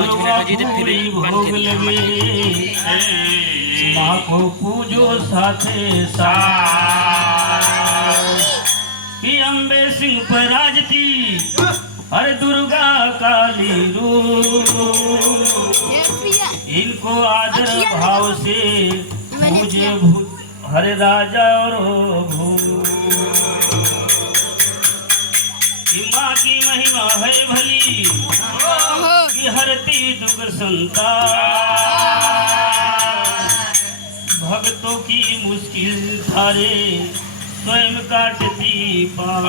हलवा पूरी भोग लगे माँ को पूजो साथे साथ कि अम्बे सिंह पर राजती हरे दुर्गा काली रूप इनको आदर भाव से पूजे हरे राजा और भूत माँ की महिमा है भली कि हरती दुख संताप भक्तों की मुश्किल धारे स्वयं काटती पार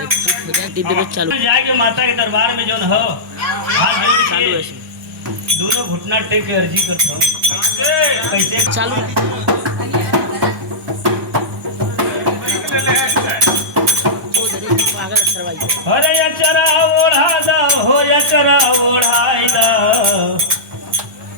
चालू जाएंगे माता के दरबार में जो न हो हाथ जोड़ के दोनों घुटना टेक के अर्जी करते हो कैसे चालू अरे अचरा ओढ़ा दा हो अचरा ओढ़ाई दा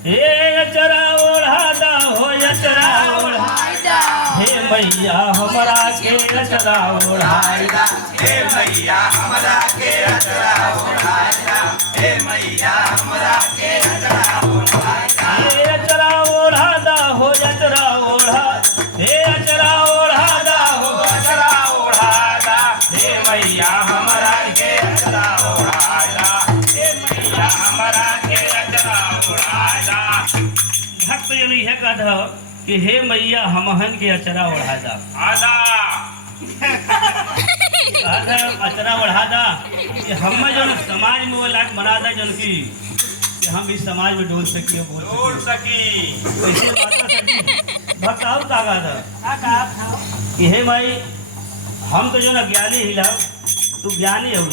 हे अचरा ओढ़ा दा हो अचरा ओढ़ाई दा हे मैया हमरा के अचरा ओढ़ाई दा हे मैया हमरा के अचरा ओढ़ाई दा हे मैया हमरा के अचरा ओढ़ाई दा हे अचरा ओढ़ा दा हो अचरा ओढ़ा हे अचरा ओढ़ा दा हो अचरा ओढ़ा दा हे मैया हमरा के अचरा ओढ़ाई दा हे मैया हमरा के अचरा ओढ़ाई दा भक्त जन यह कहता कि हे मैया हमहन के अचरा ओढ़ा दा आदा अचरा ओढ़ा दा कि हम जो समाज में वो लायक बना दा जन की कि हम इस समाज में डोल सकी बोल बोल सकी ऐसे बात सकी भक्त और कागा था कि हे भाई हम तो जो ना ज्ञानी हिला तू ज्ञानी हो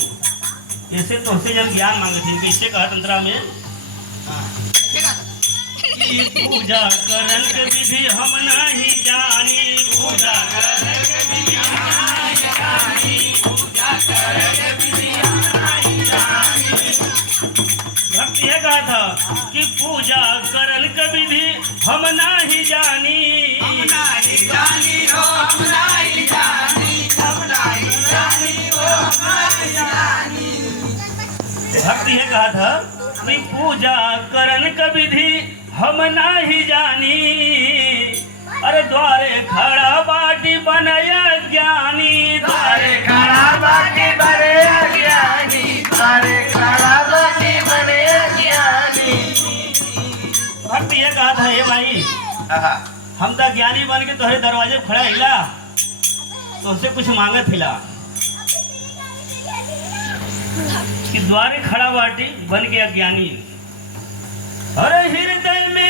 ऐसे तो उससे जब ज्ञान मांगे थे कैसे कहा तंत्रा में पूजा करन के विधि हम नहीं जानी पूजा करन के विधि हम नहीं जानी पूजा करन के विधि हम नहीं जानी भक्त ये कहा था कि पूजा करन के विधि हम नहीं जानी हम नहीं जानी हो हम नहीं जानी हम नहीं जानी हो हम नहीं जानी भक्त ये कहा था कि पूजा करन के विधि हम नहीं जानी अरे द्वारे खड़ा बाटी बनया ज्ञानी द्वारे खड़ा बाटी बने ज्ञानी द्वारे खड़ा बाटी बने ज्ञानी भक्त ये कहा था हे भाई हम तो ज्ञानी बन के तुम्हारे दरवाजे पे खड़ा हिला तो उससे कुछ मांगत हिला कि द्वारे खड़ा बाटी बन के अज्ञानी अरे हृदय में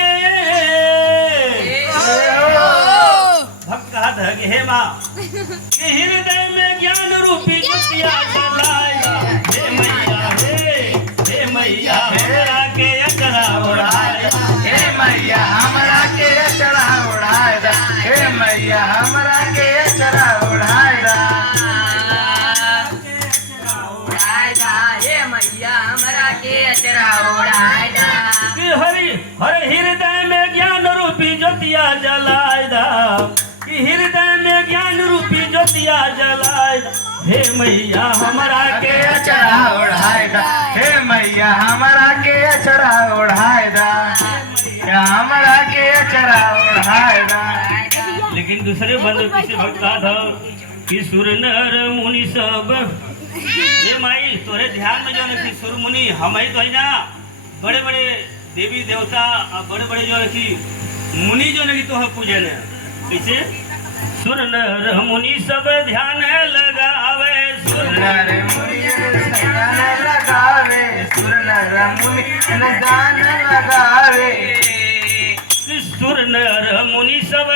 भक्त कहा था कि हे माँ कि हृदय में ज्ञान रूपी ज्योतिया जलाएगा हे मैया हे मैया हमरा के अचरा ओढ़ाए हे मैया हमरा के अचरा ओढ़ाए दा हे मैया हमरा के अचरा ओढ़ाए दा हे मैया हमरा के अचरा ओढ़ाए दा हरि हृदय में ज्ञान रूपी ज्योतिया जलाए दा कि हृदय में ज्ञान रूपी ज्योतिया जलाए दा हे मैया हमरा के अचरा ओढ़ाए दा हे मैया हमरा के अचरा ओढ़ाए दा हमरा के अचरा ओढ़ाए दा लेकिन दूसरे बंद किसी भक्त कहा था कि सुर नर मुनि सब ये माई तोरे ध्यान में जो है सुर मुनि हम ही तो है ना बड़े बड़े देवी देवता बड़े बड़े जो है मुनि जो नहीं तो है पूजन कैसे सुर नर मुनि सब ध्यान लगावे सुर नर मुनि ध्यान लगावे सुर नर मुनि ध्यान लगावे सुर नर मुनि सब